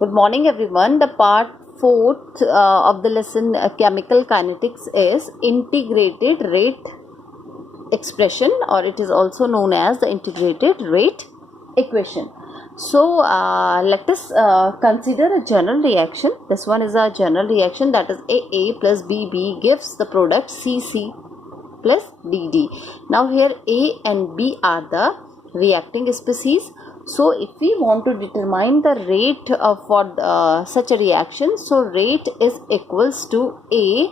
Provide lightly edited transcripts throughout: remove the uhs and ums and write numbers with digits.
Good morning, everyone. The part fourth of the lesson chemical kinetics is integrated rate expression, or it is also known as the integrated rate equation. So let us consider a general reaction. This one is a general reaction, that is A plus B gives the product CC plus DD. Now here A and B are the reacting species. So if we want to determine the rate for such a reaction, so rate is equals to A,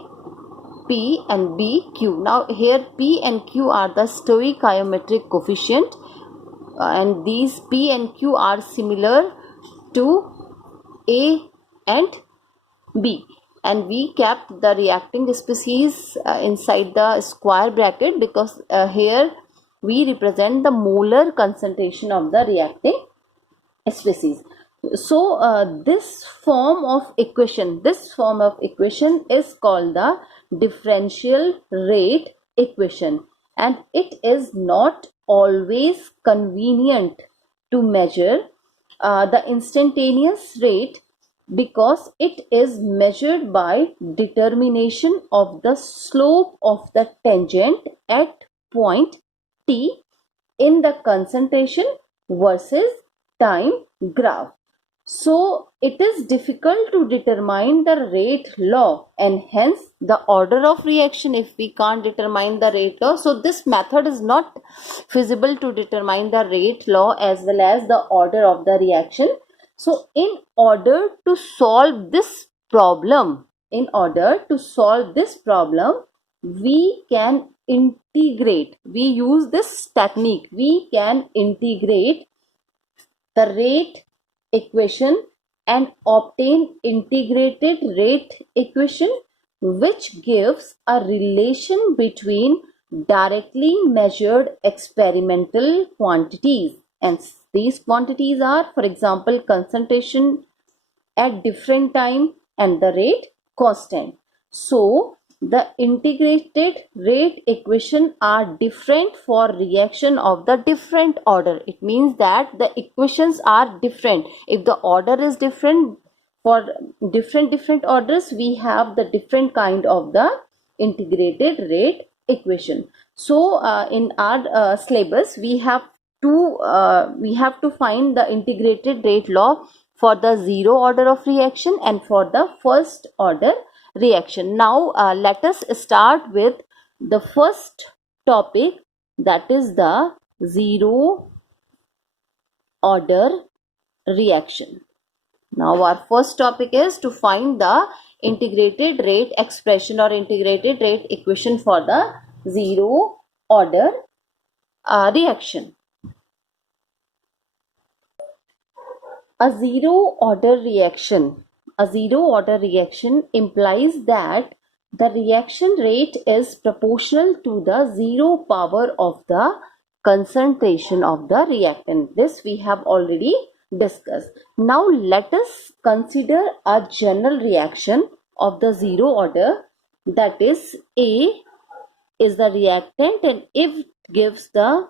P and B, Q. Now here P and Q are the stoichiometric coefficient, and these P and Q are similar to A and B, and we kept the reacting species inside the square bracket because here we represent the molar concentration of the reacting species. So this form of equation is called the differential rate equation, and it is not always convenient to measure the instantaneous rate because it is measured by determination of the slope of the tangent at point T in the concentration versus time graph. So it is difficult to determine the rate law, and hence the order of reaction if we can't determine the rate law. So this method is not feasible to determine the rate law as well as the order of the reaction. So in order to solve this problem, we can integrate. We use this technique. We can integrate the rate equation and obtain integrated rate equation, which gives a relation between directly measured experimental quantities, and these quantities are, for example, concentration at different time and the rate constant. So the integrated rate equation are different for reaction of the different order. It means that the equations are different. If the order is different, for different orders we have the different kind of the integrated rate equation. So in our syllabus we have to find the integrated rate law for the zero order of reaction and for the first order reaction. Now let us start with the first topic, that is the zero order reaction. Now our first topic is to find the integrated rate expression or integrated rate equation for the zero order reaction. A zero order reaction implies that the reaction rate is proportional to the zero power of the concentration of the reactant. This we have already discussed. Now let us consider a general reaction of the zero order, that is A is the reactant and F gives the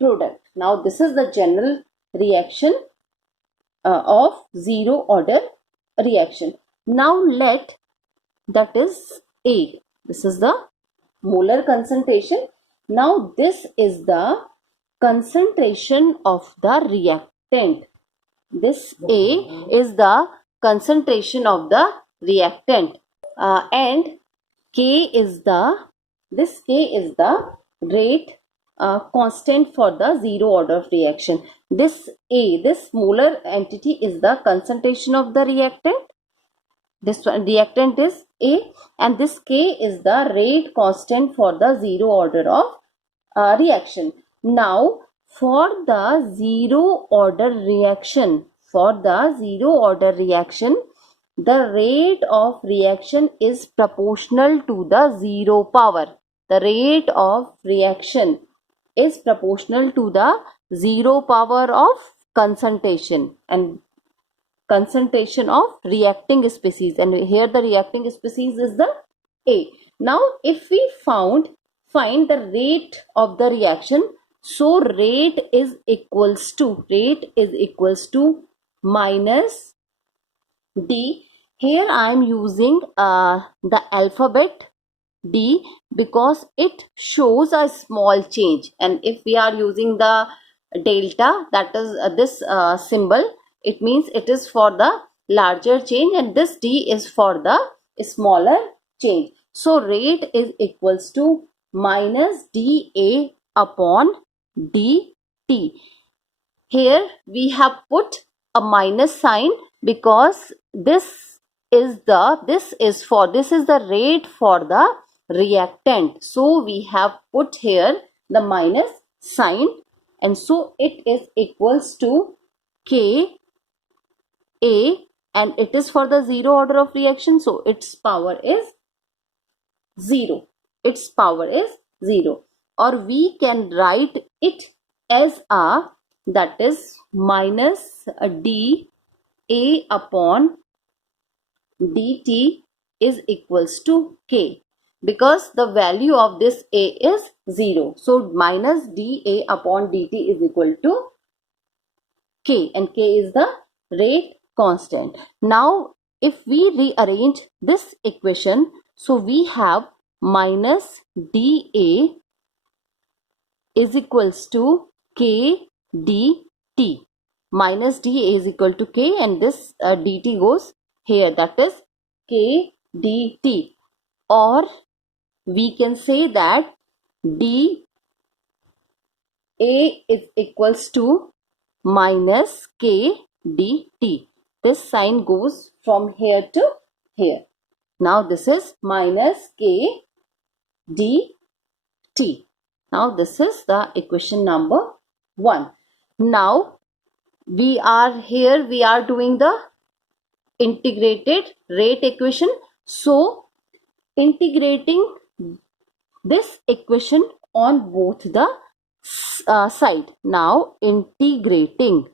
product. Now this is the general reaction of zero order reaction. Now that is A. This is the molar concentration. Now this is the concentration of the reactant. This A is the concentration of the reactant, and this K is the rate constant for the zero order of reaction. This molar entity is the concentration of the reactant. This reactant is A, and this K is the rate constant for the zero order of reaction. Now for the zero order reaction, the rate of reaction is proportional to the zero power. The rate of reaction is proportional to the zero power of concentration and concentration of reacting species, and here the reacting species is the A. Now if we find the rate of the reaction, so rate is equals to minus D. Here I am using the alphabet D because it shows a small change, and if we are using the delta, that is this symbol, it means it is for the larger change, and this D is for the smaller change. So rate is equals to minus dA upon dt. Here we have put a minus sign because this is the rate for the reactant. So we have put here the minus sign, and so it is equals to Ka, and it is for the zero order of reaction, so its power is 0. Its power is 0. Or we can write it as a, that is minus dA upon dt is equals to K, because the value of this A is 0. So minus dA upon dt is equal to K, and K is the rate constant. Now if we rearrange this equation, so we have minus dA is equals to K dt. Minus dA is equal to K, and this dt goes here, that is K dt. Or we can say that dA is equals to minus K dt. This sign goes from here to here. Now this is minus K dt. Now this is the equation number 1. Now we are doing the integrated rate equation. So integrating this equation on both the side. Now integrating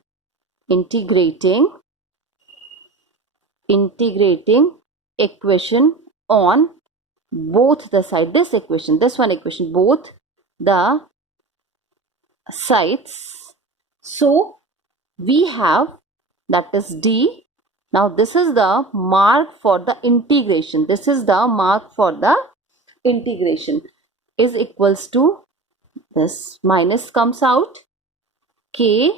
equation on both the side. This equation, both the sides. So we have, that is D. Now this is the mark for the integration. Is equals to, this minus comes out, K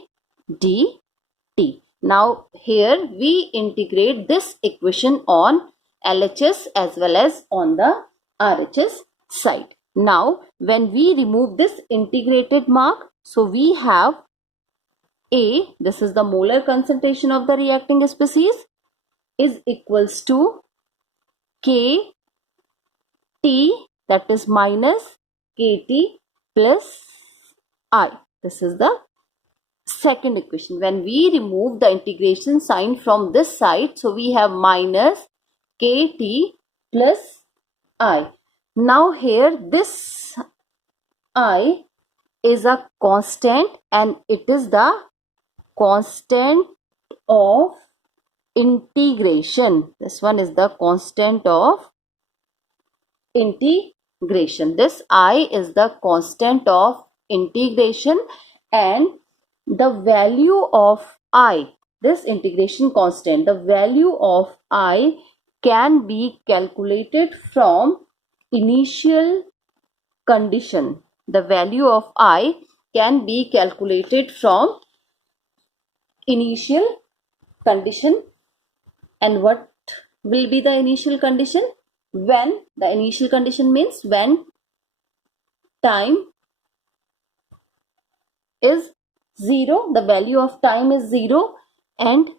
dt. Now here we integrate this equation on LHS as well as on the RHS side. Now when we remove this integrated mark, so we have A, this is the molar concentration of the reacting species, is equals to K T, that is minus KT plus I. This is the second equation. When we remove the integration sign from this side, so we have minus KT plus I. Now here this I is a constant, and it is the constant of integration. This one is the constant of integration. This I is the constant of integration, and the value of I, this integration constant, the value of I can be calculated from initial condition. The value of I can be calculated from initial condition. And what will be the initial condition? When the initial condition means when time is 0, the value of time is 0, and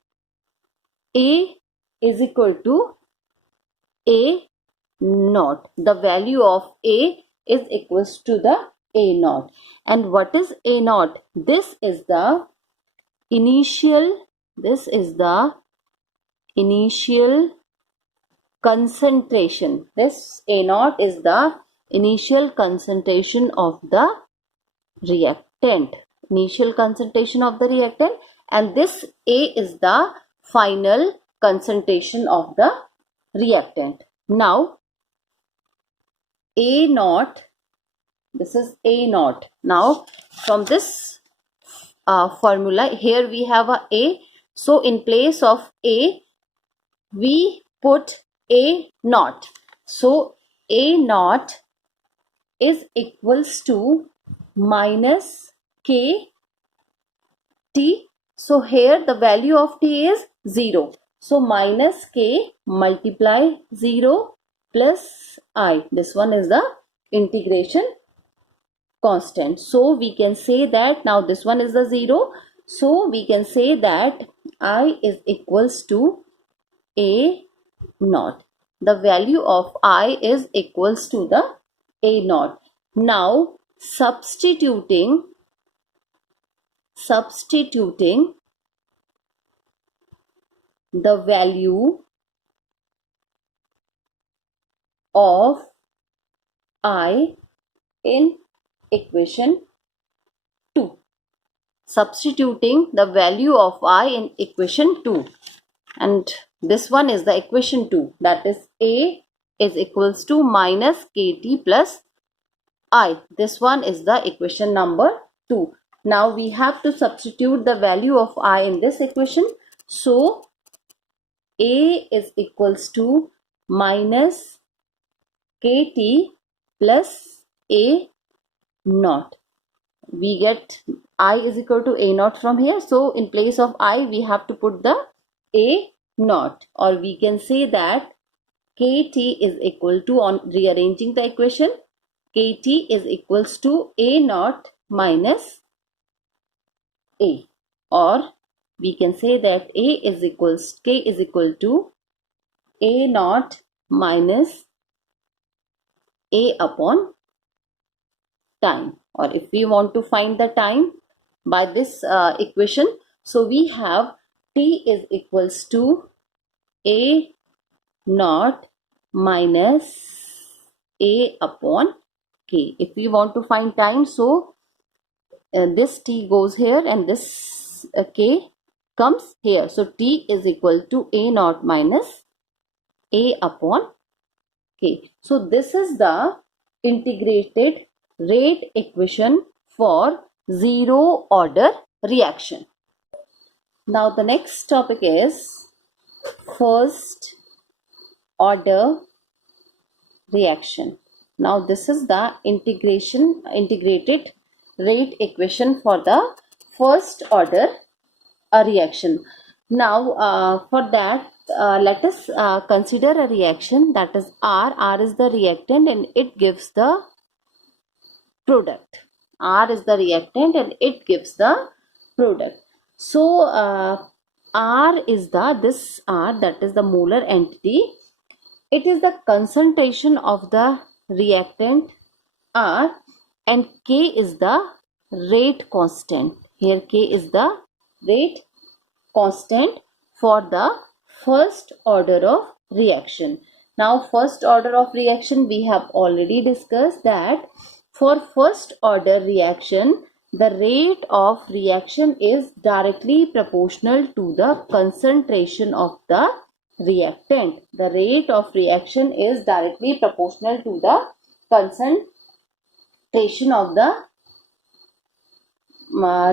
A is equal to A naught. The value of A is equals to the A naught. And what is A naught? This is the initial concentration. This A naught is the initial concentration of the reactant. And this A is the final concentration of the reactant. Now A naught, this is A naught. Now from this formula, here we have a A, So in place of A, we put A naught. So A naught is equals to minus K T. So here the value of T is 0. So minus K multiply 0 plus I. This one is the integration constant. So we can say that now this one is the 0. So we can say that I is equals to A naught. The value of I is equals to the A naught. Now substituting the value of I in equation 2. Substituting the value of I in equation 2. And this one is the equation 2. That is A is equals to minus KT plus I. This one is the equation number 2. Now we have to substitute the value of I in this equation. So A is equals to minus KT plus A naught. We get I is equal to A naught from here. So in place of I, we have to put the A naught, or we can say that KT is equal to, on rearranging the equation, KT is equals to A naught minus A, or we can say that K is equal to A naught minus A upon time. Or if we want to find the time by this equation, so we have T is equals to A naught minus A upon K. If we want to find time, so this T goes here and this K comes here. So T is equal to A naught minus A upon K. So this is the integrated rate equation for zero order reaction. Now the next topic is first order reaction. Now this is the integrated rate equation for the first order reaction. Now for that let us consider a reaction, that is R. R is the reactant and it gives the product. R is the reactant and it gives the product. So R is this R, that is the molar entity. It is the concentration of the reactant R, and K is the rate constant. Here K is the rate constant for the first order of reaction. Now first order of reaction, we have already discussed that for first order reaction, the rate of reaction is directly proportional to the concentration of the reactant. The rate of reaction is directly proportional to the concentration of the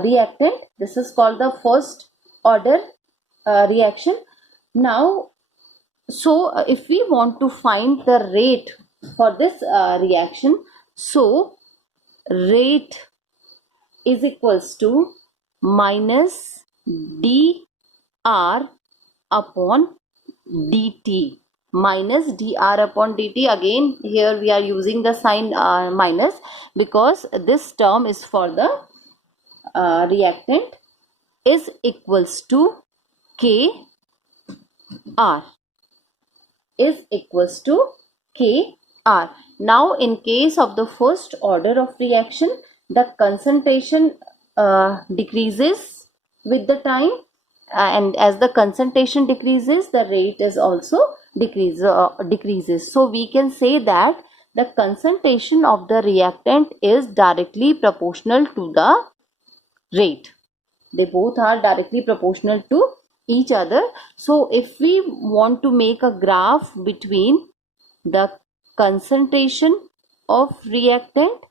reactant. This is called the first order reaction. Now, so if we want to find the rate for this reaction, so rate is equals to minus dr upon dt. Minus dr upon dt, again here we are using the sign minus because this term is for the reactant, is equals to K R, is equals to K R. Now in case of the first order of reaction, the concentration decreases with the time, and as the concentration decreases, the rate is also decreases. So we can say that the concentration of the reactant is directly proportional to the rate. They both are directly proportional to each other. So if we want to make a graph between the concentration of reactant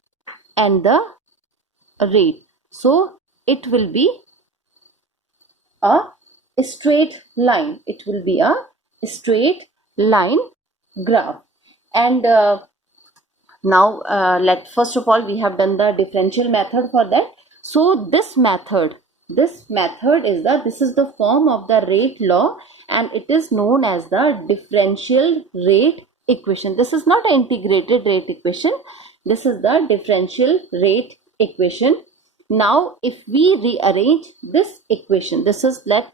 and the rate, so it will be a straight line. It will be a straight line graph. And now let first of all we have done the differential method for that. So this method is this is the form of the rate law, and it is known as the differential rate equation. This is not an integrated rate equation, this is the differential rate equation. Now if we rearrange this equation, this is let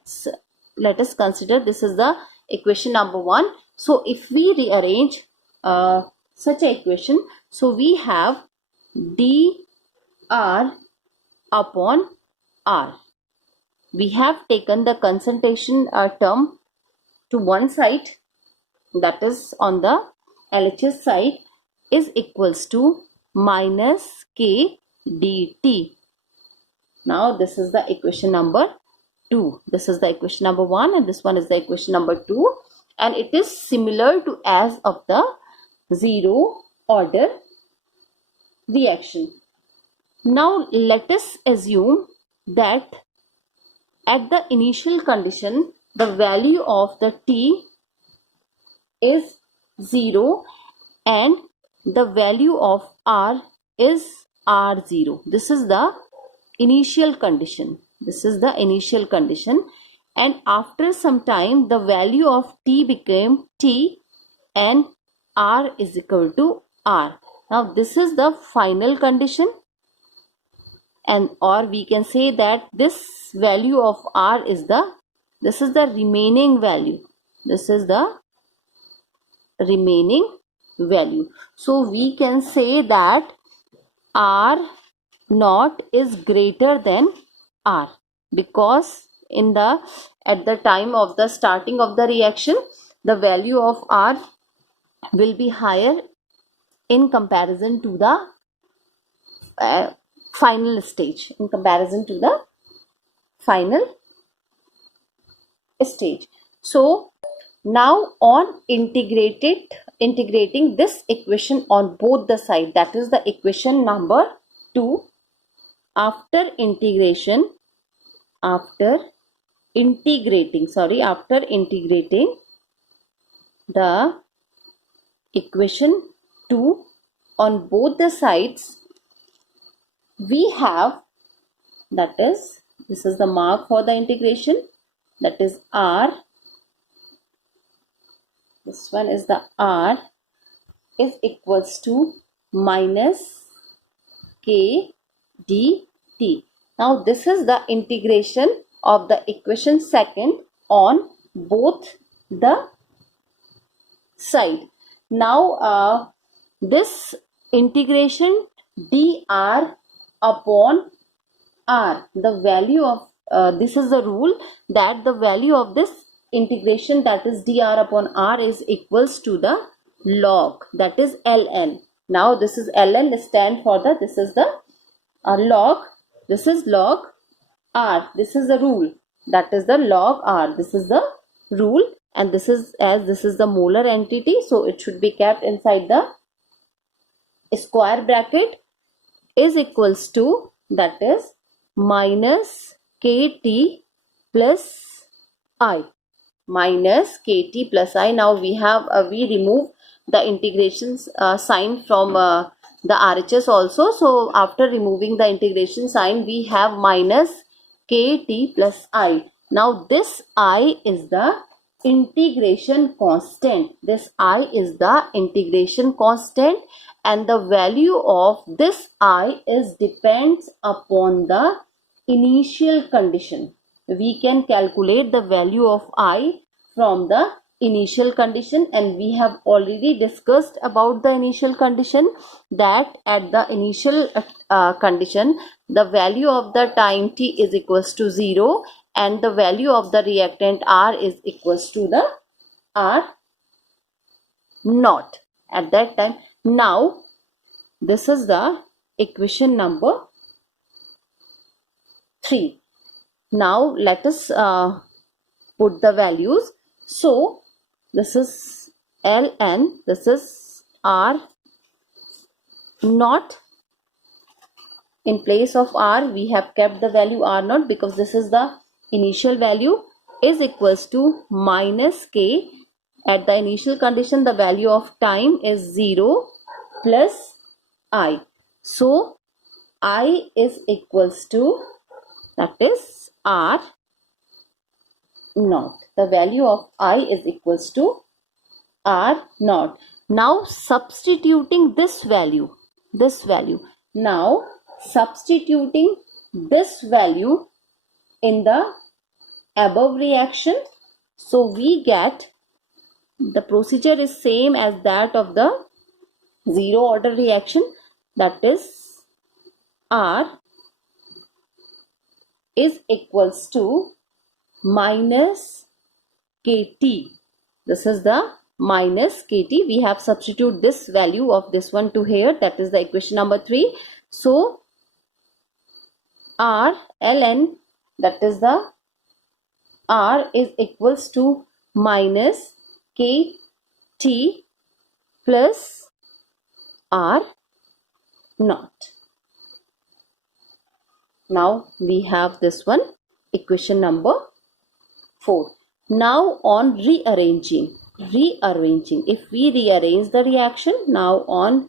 us consider this is the equation number 1. So if we rearrange such an equation, so we have dr upon r. We have taken the concentration term to one side, that is on the LHS side, is equals to minus k dt. Now this is the equation number 2. This is the equation number 1 and this one is the equation number 2, and it is similar to as of the zero order reaction. Now let us assume that at the initial condition the value of the t is 0 and the value of r is r0. This is the initial condition. This is the initial condition, and after some time the value of t became t and r is equal to r. Now this is the final condition, and or we can say that this value of r is the remaining value. This is the remaining value. So we can say that r naught is greater than r, because at the time of the starting of the reaction the value of r will be higher in comparison to the final stage, So now on integrating this equation on both the sides, that is the equation number 2, after integrating the equation 2 on both the sides, we have, that is, this is the mark for the integration, that is r, this one is the r, is equals to minus k dt. Now this is the integration of the equation second on both the side. Now this integration dr upon r, the value of this is the rule that the value of this integration, that is dr upon r, is equals to the log, that is ln. Now this is ln stand for the, this is the log, this is log r, this is the rule, that is the log r, this is the rule, and this is, as this is the molar entity, so it should be kept inside the square bracket, is equals to, that is minus kt plus I, minus kt plus I. Now we have we remove the integrations sign from the RHS also. So after removing the integration sign, we have minus kt plus I. Now this I is the integration constant. This I is the integration constant, and the value of this I is depends upon the initial condition. We can calculate the value of I from the initial condition, and we have already discussed about the initial condition, that at the initial condition the value of the time t is equals to 0 and the value of the reactant r is equals to the r naught at that time. Now this is the equation number 3. Now let us put the values. So this is ln, this is r naught. In place of r we have kept the value r naught because this is the initial value. is equals to minus K. At the initial condition, the value of time is 0 plus I. So, I is equals to, that is R naught. The value of I is equals to R naught. Now substituting this value. Now substituting this value in the above reaction. So we get, the procedure is same as that of the zero order reaction. That is R is equals to minus KT. This is the minus KT. We have substitute this value of this one to here. That is the equation number 3. So R ln, that is the R is equals to minus KT plus R naught. Now we have this one, equation number 4. Now on rearranging, if we rearrange the reaction, now on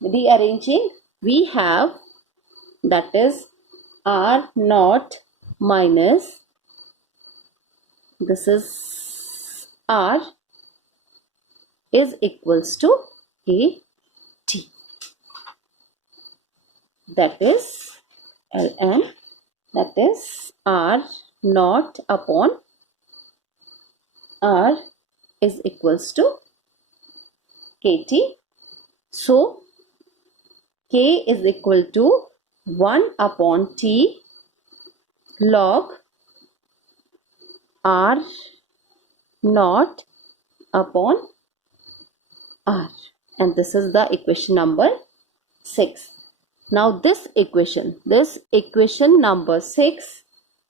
rearranging, we have, that is R naught minus, this is R, is equals to KT. That is ln, that is R naught upon R is equals to KT. So K is equal to 1 upon T log R naught upon R, and this is the equation number 6. Now this equation number 6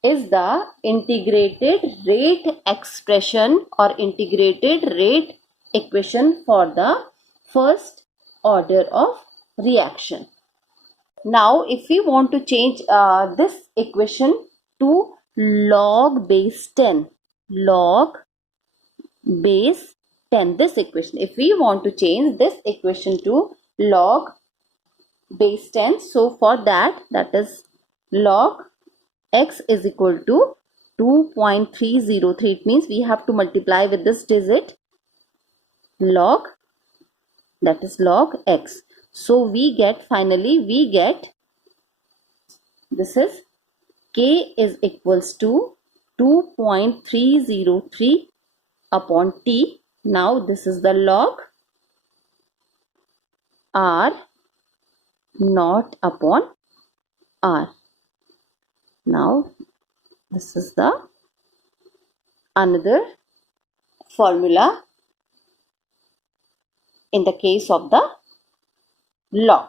is the integrated rate expression or integrated rate equation for the first order of reaction. Now if we want to change this equation to log base 10, this equation, if we want to change this equation to log base 10, so for that is log x is equal to 2.303. It means we have to multiply with this digit, log, that is log x. So we get, finally we get, this is K is equals to 2.303 upon T. Now this is the log R naught upon R. Now this is the another formula in the case of the log.